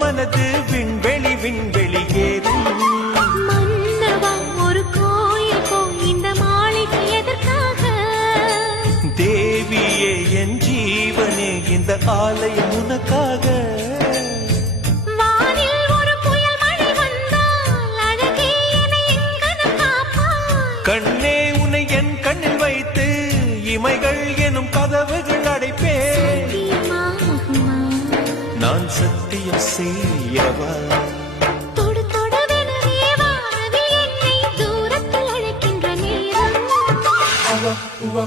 மனது விண்வெளி விண்வெளி ஏறும். மன்னவா ஒரு கோயில் போ இந்த மாளிகை எதற்காக? தேவியே என் ஜீவனே இந்த ஆலயம் உனக்காக. வானில் ஒரு புயல் மழை வந்தால் அழகே என்னை எங்கனம் காப்பாய். கண்ணே உன்னை என் கண்ணில் வைத்து இமைகள் எனும் கதவுகள் அடைப்பேன். சத்தியமாகுமா? நான் சத்தியம் செய்யவா? தொடு தொடுவெனவே வானவில் என்னை தூரத்தில் அழைக்கின்ற நேரம். உவா